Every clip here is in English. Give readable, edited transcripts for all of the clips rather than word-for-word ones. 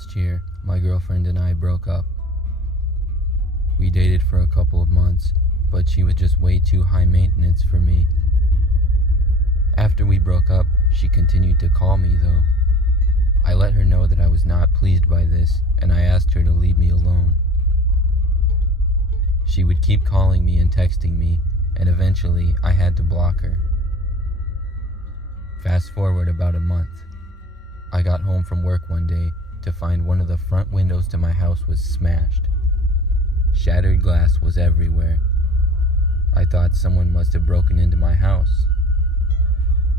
Last year, my girlfriend and I broke up. We dated for a couple of months, but she was just way too high maintenance for me. After we broke up, she continued to call me though. I let her know that I was not pleased by this, and I asked her to leave me alone. She would keep calling me and texting me, and eventually I had to block her. Fast forward about a month. I got home from work one day to find one of the front windows to my house was smashed. Shattered glass was everywhere. I thought someone must have broken into my house.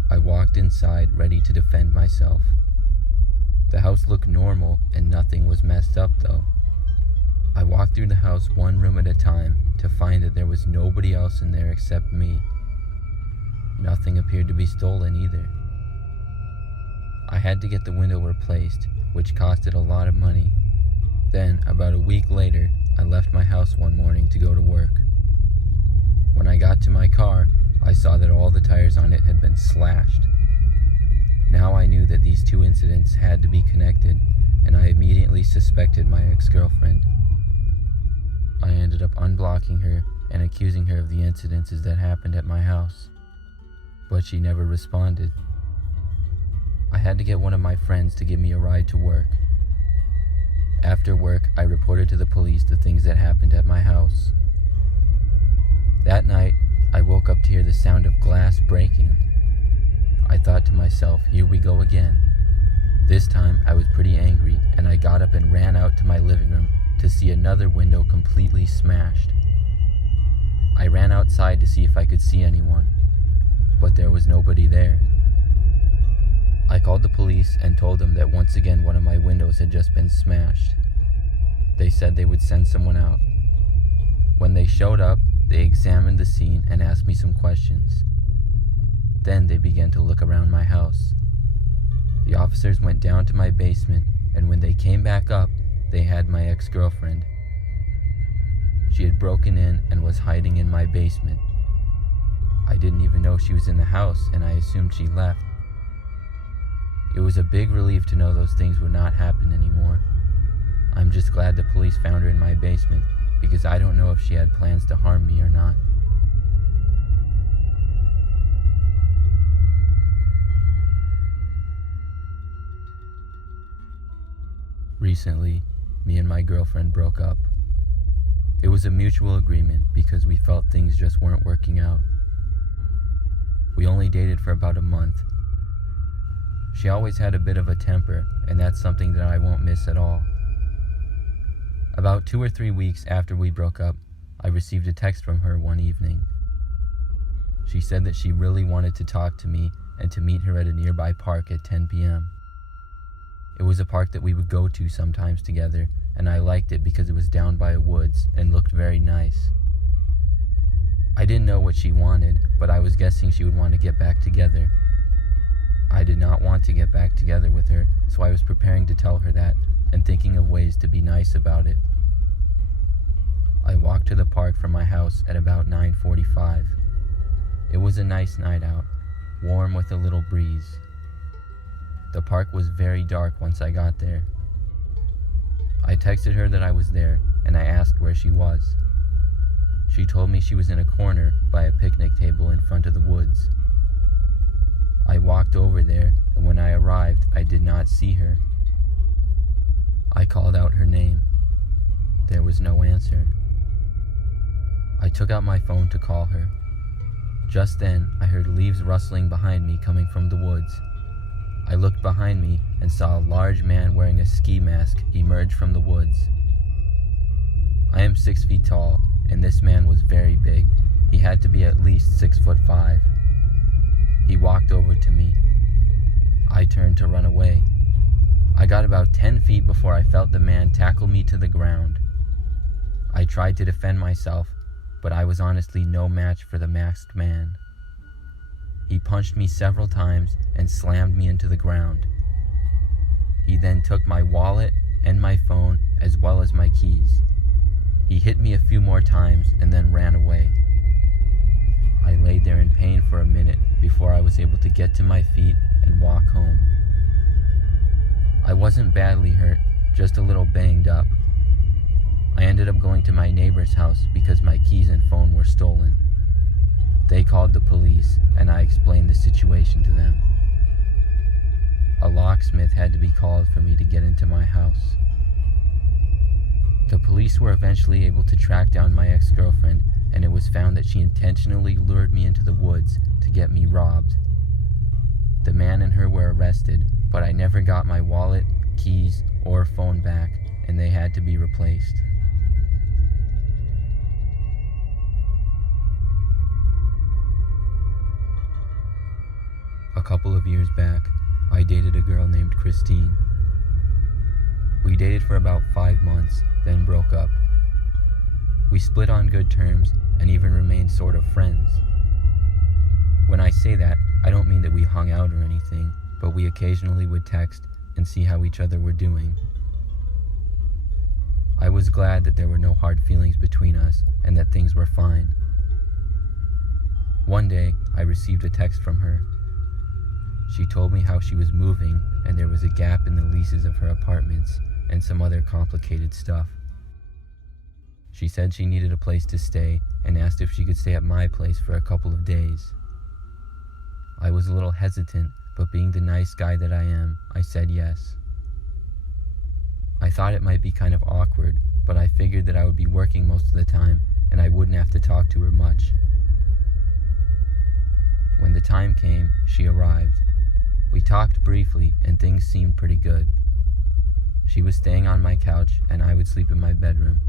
I walked inside ready to defend myself. The house looked normal and nothing was messed up though. I walked through the house one room at a time to find that there was nobody else in there except me. Nothing appeared to be stolen either. I had to get the window replaced, which costed a lot of money. Then, about a week later, I left my house one morning to go to work. When I got to my car, I saw that all the tires on it had been slashed. Now I knew that these two incidents had to be connected, and I immediately suspected my ex-girlfriend. I ended up unblocking her and accusing her of the incidences that happened at my house, but she never responded. I had to get one of my friends to give me a ride to work. After work, I reported to the police the things that happened at my house. That night, I woke up to hear the sound of glass breaking. I thought to myself, here we go again. This time, I was pretty angry, and I got up and ran out to my living room to see another window completely smashed. I ran outside to see if I could see anyone, but there was nobody there. I called the police and told them that once again one of my windows had just been smashed. They said they would send someone out. When they showed up, they examined the scene and asked me some questions. Then they began to look around my house. The officers went down to my basement, and when they came back up, they had my ex-girlfriend. She had broken in and was hiding in my basement. I didn't even know she was in the house, and I assumed she left. It was a big relief to know those things would not happen anymore. I'm just glad the police found her in my basement, because I don't know if she had plans to harm me or not. Recently, me and my girlfriend broke up. It was a mutual agreement because we felt things just weren't working out. We only dated for about a month. She always had a bit of a temper, and that's something that I won't miss at all. About 2 or 3 weeks after we broke up, I received a text from her one evening. She said that she really wanted to talk to me and to meet her at a nearby park at 10 p.m. It was a park that we would go to sometimes together, and I liked it because it was down by a woods and looked very nice. I didn't know what she wanted, but I was guessing she would want to get back together. I did not want to get back together with her, so I was preparing to tell her that and thinking of ways to be nice about it. I walked to the park from my house at about 9:45. It was a nice night out, warm with a little breeze. The park was very dark once I got there. I texted her that I was there, and I asked where she was. She told me she was in a corner by a picnic table in front of the woods. I walked over there, and when I arrived, I did not see her. I called out her name. There was no answer. I took out my phone to call her. Just then, I heard leaves rustling behind me coming from the woods. I looked behind me and saw a large man wearing a ski mask emerge from the woods. I am 6 feet tall, and this man was very big. He had to be at least 6'5". He walked over to me. I turned to run away. I got about 10 feet before I felt the man tackle me to the ground. I tried to defend myself, but I was honestly no match for the masked man. He punched me several times and slammed me into the ground. He then took my wallet and my phone as well as my keys. He hit me a few more times and then ran away. I laid there in pain for a minute before I was able to get to my feet and walk home. I wasn't badly hurt, just a little banged up. I ended up going to my neighbor's house because my keys and phone were stolen. They called the police, and I explained the situation to them. A locksmith had to be called for me to get into my house. The police were eventually able to track down my ex-girlfriend, and it was found that she intentionally lured me into the woods to get me robbed. The man and her were arrested, but I never got my wallet, keys, or phone back, and they had to be replaced. A couple of years back, I dated a girl named Christine. We dated for about 5 months, then broke up. We split on good terms and even remained sort of friends. When I say that, I don't mean that we hung out or anything, but we occasionally would text and see how each other were doing. I was glad that there were no hard feelings between us and that things were fine. One day, I received a text from her. She told me how she was moving and there was a gap in the leases of her apartments and some other complicated stuff. She said she needed a place to stay and asked if she could stay at my place for a couple of days. I was a little hesitant, but being the nice guy that I am, I said yes. I thought it might be kind of awkward, but I figured that I would be working most of the time and I wouldn't have to talk to her much. When the time came, she arrived. We talked briefly and things seemed pretty good. She was staying on my couch and I would sleep in my bedroom.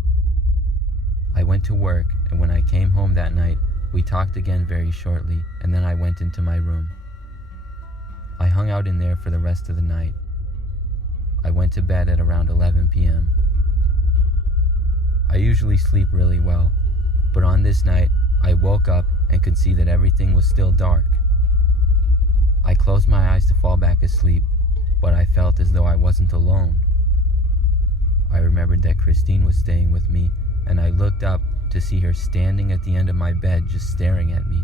I went to work, and when I came home that night, we talked again very shortly, and then I went into my room. I hung out in there for the rest of the night. I went to bed at around 11 p.m. I usually sleep really well, but on this night, I woke up and could see that everything was still dark. I closed my eyes to fall back asleep, but I felt as though I wasn't alone. I remembered that Christine was staying with me, and I looked up to see her standing at the end of my bed just staring at me.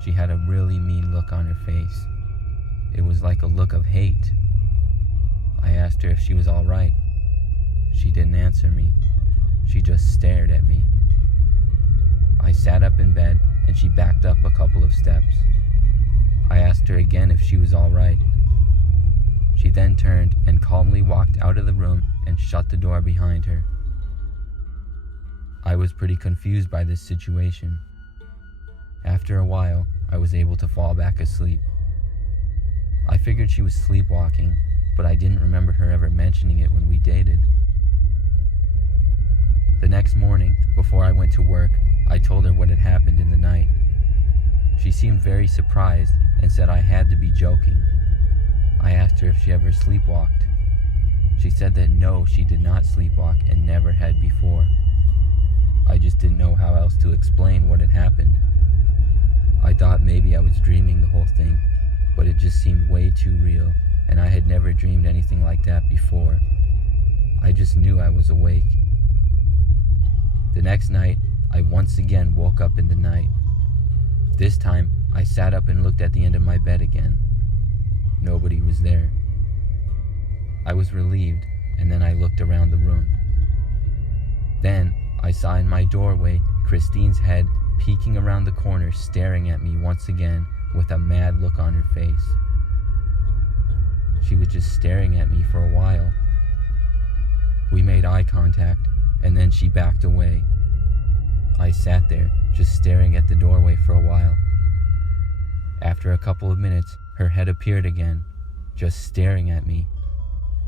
She had a really mean look on her face. It was like a look of hate. I asked her if she was all right. She didn't answer me. She just stared at me. I sat up in bed and she backed up a couple of steps. I asked her again if she was all right. She then turned and calmly walked out of the room and shut the door behind her. I was pretty confused by this situation. After a while, I was able to fall back asleep. I figured she was sleepwalking, but I didn't remember her ever mentioning it when we dated. The next morning, before I went to work, I told her what had happened in the night. She seemed very surprised and said I had to be joking. I asked her if she ever sleepwalked. She said that no, she did not sleepwalk and never had before. I just didn't know how else to explain what had happened. I thought maybe I was dreaming the whole thing, but it just seemed way too real, and I had never dreamed anything like that before. I just knew I was awake. The next night, I once again woke up in the night. This time, I sat up and looked at the end of my bed again. Nobody was there. I was relieved, and then I looked around the room. Then, I saw in my doorway Christine's head peeking around the corner, staring at me once again with a mad look on her face. She was just staring at me for a while. We made eye contact, and then she backed away. I sat there, just staring at the doorway for a while. After a couple of minutes, her head appeared again, just staring at me.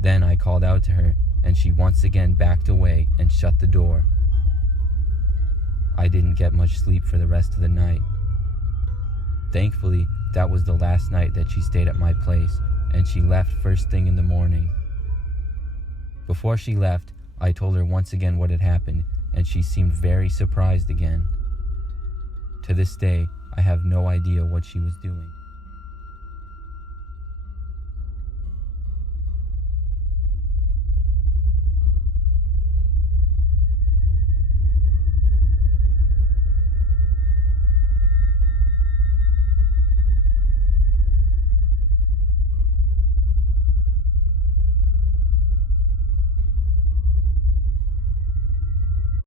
Then I called out to her, and she once again backed away and shut the door. I didn't get much sleep for the rest of the night. Thankfully, that was the last night that she stayed at my place, and she left first thing in the morning. Before she left, I told her once again what had happened, and she seemed very surprised again. To this day, I have no idea what she was doing.